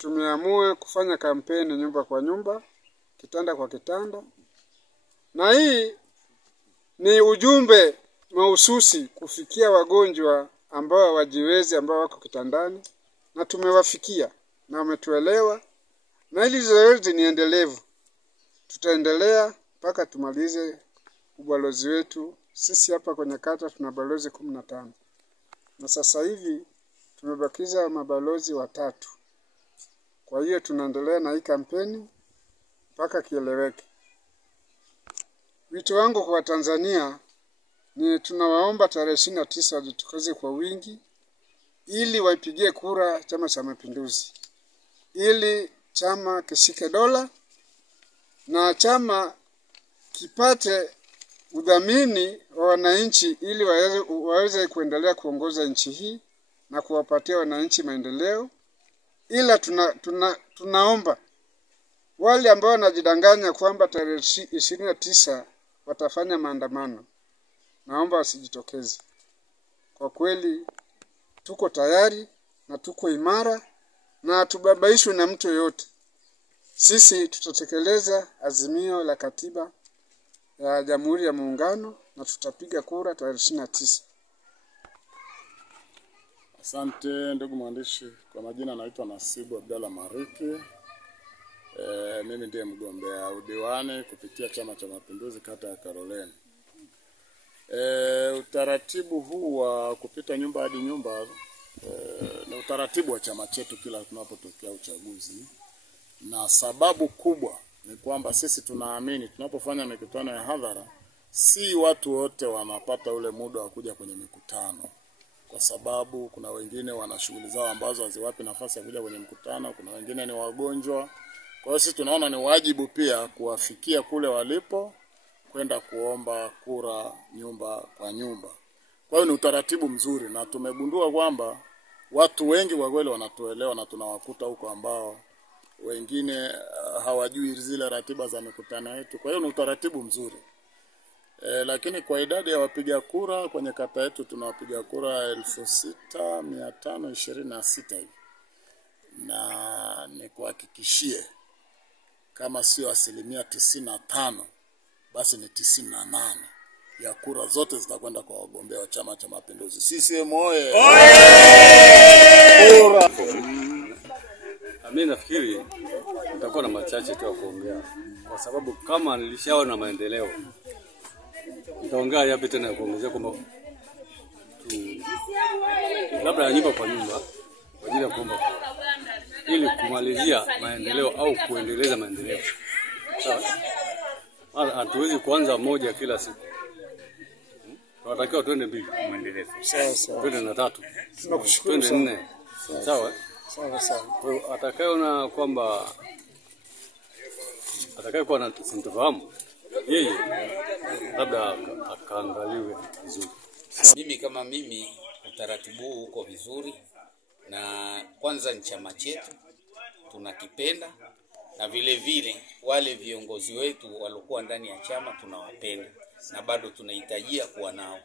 tumeamua kufanya kampeni nyumba kwa nyumba, kitanda kwa kitanda. Na hii ni ujumbe mahususi kufikia wagonjwa ambao hawajiwezi, ambao wako kitandani, na tumewafikia na wametuelewa. Na hili zoezi ni endelevu. Tutaendelea mpaka tumalize ubalozi wetu. Sisi hapa kwenye kata tuna balozi 15. Na sasa hivi tumebakiza mabalozi 3. Kwa hiyo tunaendelea na hii kampeni mpaka kieleweke. Wito wangu kwa Tanzania ni tunawaomba tarehe 29 wajitokeze kwa wingi ili waipigie kura Chama cha Mapinduzi. Ili chama kishike dola na chama kipate udhamini wa wananchi ili waweze kuendelea kuongoza nchi hii na kuwapatia wananchi maendeleo. Ila tunaomba wale ambao wanajidanganya kwamba tarehe 29 watafanya maandamano, naomba wasijitokeze. Kwa kweli tuko tayari na tuko imara na tubabaishwe na mtu yote. Sisi tutatekeleza azimio la katiba ya Jamhuri ya Muungano na tutapiga kura tarehe 29. Asante ndugu mwandishi. Kwa majina naitwa Nasibu Abdalla Mariki. Mimi ndiye mgombea udiwani kupitia Chama cha Mapinduzi kata ya Karoleni. Utaratibu huu wa kupita nyumba hadi nyumba ni utaratibu wa chama chetu kila tunapotokea uchaguzi. Na sababu kubwa ni kwamba sisi tunaamini tunapofanya mikutano ya hadhara, si watu wote wanapata ule muda wa kuja kwenye mikutano. Kwa sababu kuna wengine wana shughuli zao ambazo haziwapi nafasi ya kuja kwenye mkutano, kuna wengine ni wagonjwa. Kwa hiyo sisi tunaona ni wajibu pia kuwafikia kule walipo, kwenda kuomba kura nyumba kwa nyumba. Kwa hiyo ni utaratibu mzuri na tumegundua kwamba watu wengi kwa kweli wanatuelewa na tunawakuta huko ambao wengine hawajui zile ratiba za mikutano yetu. Kwa hiyo ni utaratibu mzuri. Lakini kwa idadi ya wapiga kura kwenye kata yetu tuna wapiga kura 6526 hivi. Na nikuhakikishie kama sio 95% basi ni 98 ya kura zote zitakwenda kwa wagombea wa Chama cha Mapinduzi. CCM oye! Mimi nafikiri nitakuwa na machache tu ya kuongea kwa sababu kama nilishaona maendeleo nitaongea yapi tena ya kuongezea kwamba labda ya nyumba kwa nyumba kwa ajili ya kuomba ili kumalizia maendeleo au kuendeleza maendeleo. Sawa? Hatuwezi kuanza moja kila siku. Tunatakiwa twende mbili muendelezo. Sawa. Twende na 3. Tunakushukuru Twende 4. Sawa. Sawa. Kwa atakayeona kwamba atakayekuwa na sintofahamu yeye labda akaangaliwe vizuri. Mimi utaratibu huu uko vizuri, na kwanza ni chama chetu tunakipenda, na vile vile wale viongozi wetu walikuwa ndani ya chama tunawapenda na bado tunahitajia kuwa nao.